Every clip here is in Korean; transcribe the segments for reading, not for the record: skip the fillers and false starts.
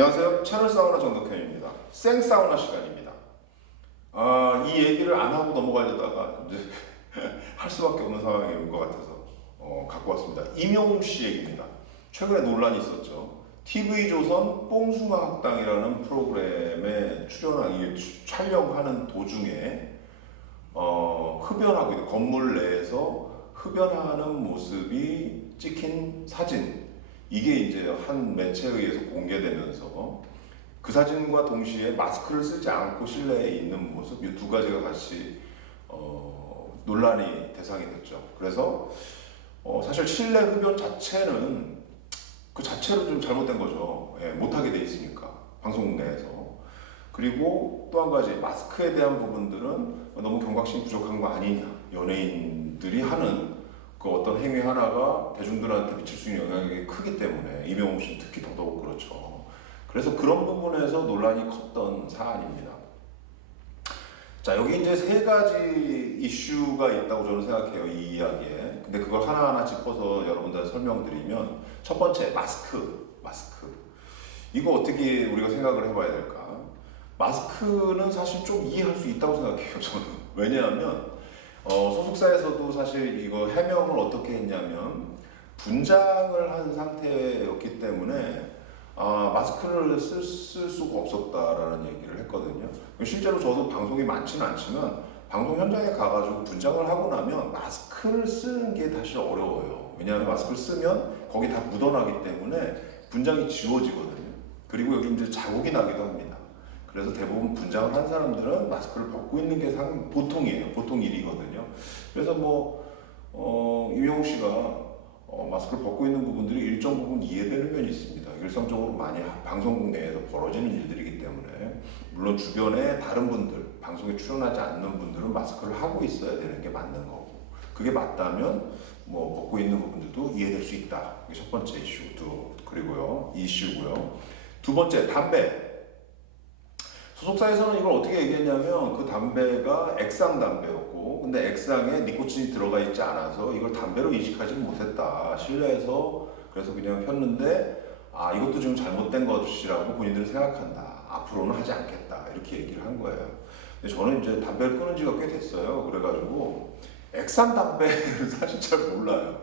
안녕하세요. 채널 사우나 정덕현입니다. 생사우나 시간입니다. 이 얘기를 안 하고 넘어가려다가 이제 할 수밖에 없는 상황이 온 것 같아서 갖고 왔습니다. 임영웅 씨 얘기입니다. 최근에 논란이 있었죠. TV조선 뽕숭아 학당이라는 프로그램에 촬영하는 도중에 흡연하고 있는 건물 내에서 흡연하는 모습이 찍힌 사진, 이게 이제 한 매체에 의해서 공개되면서 그 사진과 동시에 마스크를 쓰지 않고 실내에 있는 모습, 이 두 가지가 같이 논란이 대상이 됐죠. 그래서 사실 실내 흡연 자체는 그 자체로 좀 잘못된 거죠. 예, 못하게 돼 있으니까 방송국 내에서. 그리고 또 한 가지, 마스크에 대한 부분들은 너무 경각심이 부족한 거 아니냐, 연예인들이 하는 그 어떤 행위 하나가 대중들한테 미칠 수 있는 영향이 크기 때문에, 임영웅 씨는 특히 더더욱 그렇죠. 그래서 그런 부분에서 논란이 컸던 사안입니다. 자, 여기 이제 세 가지 이슈가 있다고 저는 생각해요, 이 이야기에. 근데 그걸 하나하나 짚어서 여러분들한테 설명드리면, 첫 번째, 마스크. 이거 어떻게 우리가 생각을 해봐야 될까? 마스크는 사실 좀 이해할 수 있다고 생각해요, 저는. 왜냐하면 소속사에서도 사실 이거 해명을 어떻게 했냐면, 분장을 한 상태였기 때문에 마스크를 쓸 수가 없었다라는 얘기를 했거든요. 실제로 저도 방송이 많지는 않지만 방송 현장에 가가지고 분장을 하고 나면 마스크를 쓰는 게 사실 어려워요. 왜냐하면 마스크를 쓰면 거기 다 묻어나기 때문에 분장이 지워지거든요. 그리고 여기 이제 자국이 나기도 합니다. 그래서 대부분 분장을 한 사람들은 마스크를 벗고 있는 게 보통이에요. 보통 일이거든요. 그래서 임영웅 씨가 마스크를 벗고 있는 부분들이 일정 부분 이해되는 면이 있습니다. 일상적으로 많이 방송국 내에서 벌어지는 일들이기 때문에, 물론 주변에 다른 분들, 방송에 출연하지 않는 분들은 마스크를 하고 있어야 되는 게 맞는 거고, 그게 맞다면 벗고 있는 부분들도 이해될 수 있다. 이게 첫 번째 이슈. 그리고요, 이슈고요. 두 번째, 담배. 소속사에서는 이걸 어떻게 얘기했냐면, 그 담배가 액상 담배였고, 근데 액상에 니코틴이 들어가 있지 않아서 이걸 담배로 인식하지 못했다, 실내에서. 그래서 그냥 폈는데, 이것도 좀 잘못된 것이라고 본인들은 생각한다, 앞으로는 하지 않겠다, 이렇게 얘기를 한 거예요. 근데 저는 이제 담배를 끊은 지가 꽤 됐어요. 그래가지고 액상 담배를 사실 잘 몰라요.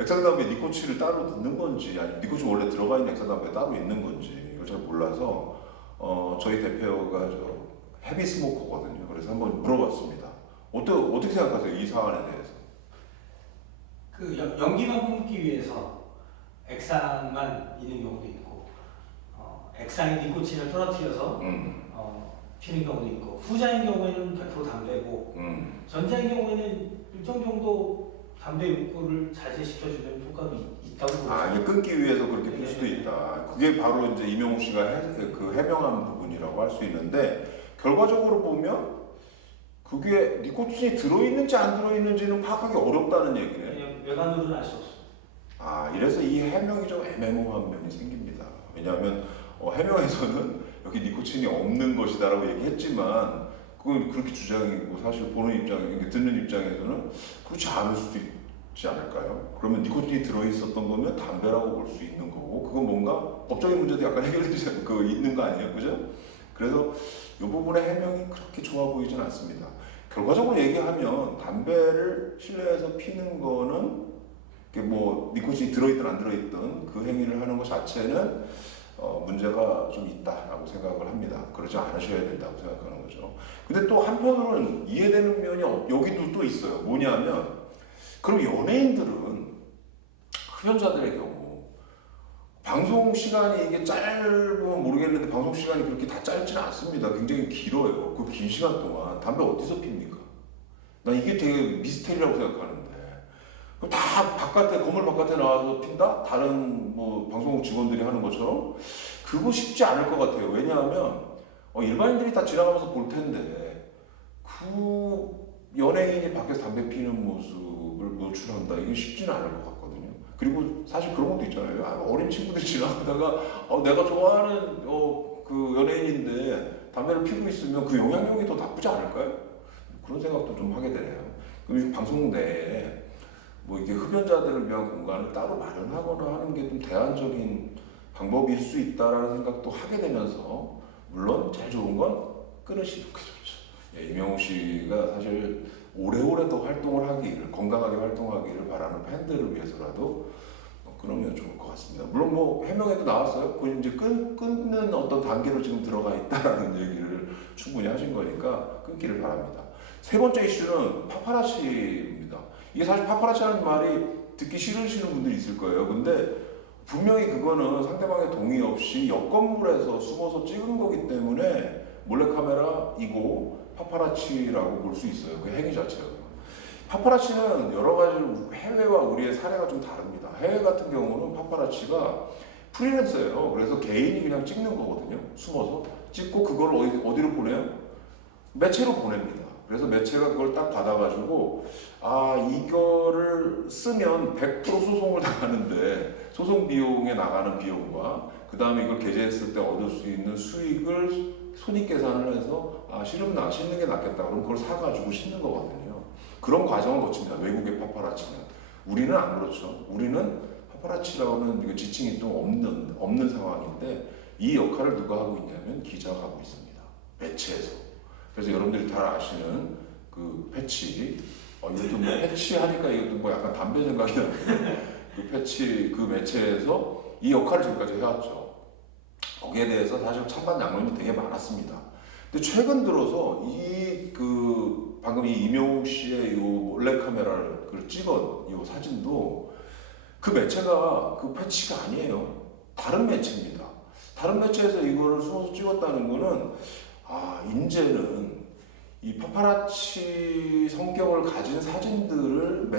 액상 담배 니코틴을 따로 넣는 건지, 아니면 니코틴 원래 들어가 있는 액상 담배 따로 있는 건지, 이걸 잘 몰라서 저희 대표가 헤비 스모커거든요. 그래서 한번 물어봤습니다. 어떻게 생각하세요, 이 사안에 대해서? 그 연기만 뿜기 위해서 액상만 있는 경우도 있고, 액상에 니코틴을 떨어뜨려서 피는 경우도 있고, 후자인 경우에는 100% 담배고, 전자인 경우에는 일정 정도 담배 욕구를 자제시켜주는 효과도 있다고 보죠. 이게 끊기 위해서 그렇게 필 수도 있다. 그게 바로 이제 임영웅 씨가 해명한 부분이라고 할 수 있는데, 결과적으로 보면 그게 니코틴이 들어있는지 안 들어있는지는 파악하기 어렵다는 얘기네. 외관으로는 알 수 없어. 이래서 이 해명이 좀 애매모호한 면이 생깁니다. 왜냐하면 해명에서는 여기 니코틴이 없는 것이다라고 얘기했지만, 그건 그렇게 주장이고, 사실 보는 입장에, 듣는 입장에서는 그렇지 않을 수도 있지 않을까요? 그러면 니코틴이 들어있었던 거면 담배라고 볼 수 있는 거고, 그건 뭔가 법적인 문제도 약간 해결되지 있는 거 아니에요, 그죠? 그래서 이 부분의 해명이 그렇게 좋아 보이진 않습니다. 결과적으로 얘기하면 담배를 실내에서 피는 거는 니코틴이 들어있든 안 들어있든 그 행위를 하는 것 자체는 문제가 좀 있다라고 생각을 합니다. 그러지 않으셔야 된다고 생각하는 거죠. 근데 또 한편으로는 이해되는 면이 여기도 또 있어요. 뭐냐면, 그럼 연예인들은, 흡연자들의 경우 방송 시간이 이게 짧으면 모르겠는데, 방송 시간이 그렇게 다 짧지는 않습니다. 굉장히 길어요. 그 긴 시간 동안 담배 어디서 핍니까? 난 이게 되게 미스테리라고 생각하는데, 그럼 다 건물 바깥에 나와서 핀다? 다른 방송국 직원들이 하는 것처럼? 그거 쉽지 않을 것 같아요. 왜냐하면 일반인들이 다 지나가면서 볼 텐데, 그 연예인이 밖에서 담배 피는 모습을 노출한다, 이게 쉽지는 않을 것 같거든요. 그리고 사실 그런 것도 있잖아요. 어린 친구들이 지나가다가 내가 좋아하는 그 연예인인데 담배를 피고 있으면 그 영향력이 더 나쁘지 않을까요? 그런 생각도 좀 하게 되네요. 그럼 방송 내에 이게 흡연자들을 위한 공간을 따로 마련하거나 하는 게 좀 대안적인 방법일 수 있다라는 생각도 하게 되면서 물론 제일 좋은 건 끊으시는 게 좋죠. 예, 이명웅 씨가 사실 오래오래 더 활동을 하기를 건강하게 활동하기를 바라는 팬들을 위해서라도 끊으면 좋을 것 같습니다. 물론 뭐 해명에도 나왔어요. 그 이제 끊는 어떤 단계로 지금 들어가 있다라는 얘기를 충분히 하신 거니까 끊기를 바랍니다. 세 번째 이슈는 파파라치입니다. 이게 사실 파파라치라는 말이 듣기 싫으시는 분들이 있을 거예요. 근데 분명히 그거는 상대방의 동의 없이 옆 건물에서 숨어서 찍은 거기 때문에 몰래카메라이고 파파라치라고 볼 수 있어요. 그 행위 자체가. 파파라치는 여러 가지로 해외와 우리의 사례가 좀 다릅니다. 해외 같은 경우는 파파라치가 프리랜서예요. 그래서 개인이 그냥 찍는 거거든요. 숨어서 찍고 그걸 어디로 보내요? 매체로 보냅니다. 그래서 매체가 그걸 딱 받아가지고 이거를 쓰면 100% 소송을 당하는데 소송 비용에 나가는 비용과 그 다음에 이걸 게재했을 때 얻을 수 있는 수익을 손익 계산을 해서 씻는 게 낫겠다. 그럼 그걸 사가지고 씻는 거거든요. 그런 과정을 거칩니다. 외국의 파파라치는. 우리는 안 그렇죠. 우리는 파파라치라고는 지칭이 또 없는 상황인데 이 역할을 누가 하고 있냐면 기자가 하고 있습니다. 매체에서. 그래서 여러분들이 잘 아시는 그 패치, 이것도 뭐 패치 하니까 이것도 뭐 약간 담배 생각이 나는데 그 패치, 그 매체에서 이 역할을 지금까지 해왔죠. 거기에 대해서 사실 찬반 양론이 되게 많았습니다. 근데 최근 들어서 방금 이 이명웅 씨의 이 몰래카메라를 찍은 이 사진도 그 매체가 그 패치가 아니에요. 다른 매체입니다. 다른 매체에서 이거를 숨어서 찍었다는 거는 이제는 이 파파라치 성격을 가진 사진들을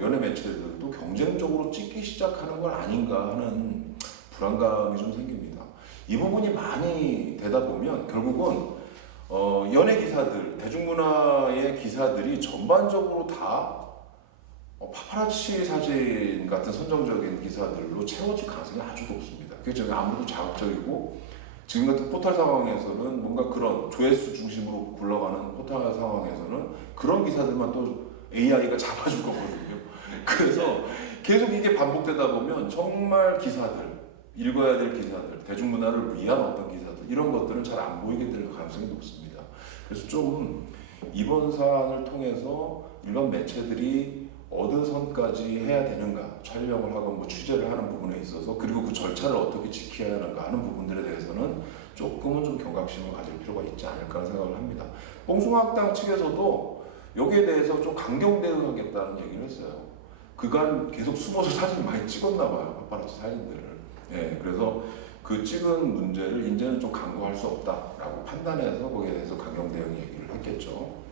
연예 매체들도 경쟁적으로 찍기 시작하는 건 아닌가 하는 불안감이 좀 생깁니다. 이 부분이 많이 되다 보면 결국은 연예 기사들, 대중문화의 기사들이 전반적으로 다 파파라치 사진 같은 선정적인 기사들로 채워질 가능성이 아주 높습니다. 그게 지금 아무래도 자극적이고 지금 같은 포털 상황에서는 뭔가 그런 조회수 중심으로 굴러가는 포털 상황에서는 그런 기사들만 또 AI가 잡아줄 거거든요. 그래서 계속 이게 반복되다 보면 정말 기사들, 읽어야 될 기사들, 대중문화를 위한 어떤 기사들 이런 것들은 잘 안 보이게 될 가능성이 높습니다. 그래서 좀 이번 사안을 통해서 일반 매체들이 어느 선까지 해야 되는가, 촬영을 하고 뭐 취재를 하는 부분에 있어서 그리고 그 절차를 어떻게 지켜야 하는가 하는 부분들에 대해서는 조금은 좀 경각심을 가질 필요가 있지 않을까 하는 생각을 합니다. 뽕숭아학당 측에서도 여기에 대해서 좀 강경 대응하겠다는 얘기를 했어요. 그간 계속 숨어서 사진 많이 찍었나 봐요, 파파라치 사진들을. 예, 그래서 그 찍은 문제를 이제는 좀 강구할 수 없다라고 판단해서 거기에 대해서 강경 대응 얘기를 했겠죠.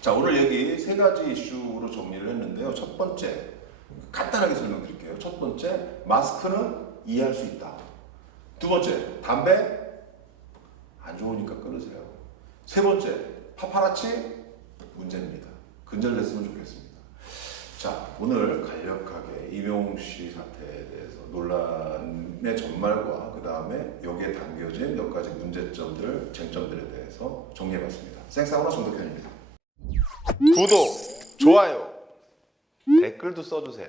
자, 오늘 얘기 세 가지 이슈로 정리를 했는데요. 첫 번째, 간단하게 설명드릴게요. 첫 번째, 마스크는 이해할 수 있다. 두 번째, 담배 안 좋으니까 끊으세요. 세 번째, 파파라치 문제입니다. 근절됐으면 좋겠습니다. 자, 오늘 간략하게 이명웅 씨 사태에 대해서 논란의 전말과 그 다음에 여기에 담겨진 몇 가지 문제점들, 쟁점들에 대해서 정리해봤습니다. 생사우나 정덕현입니다. 구독, 좋아요, 댓글도 써주세요.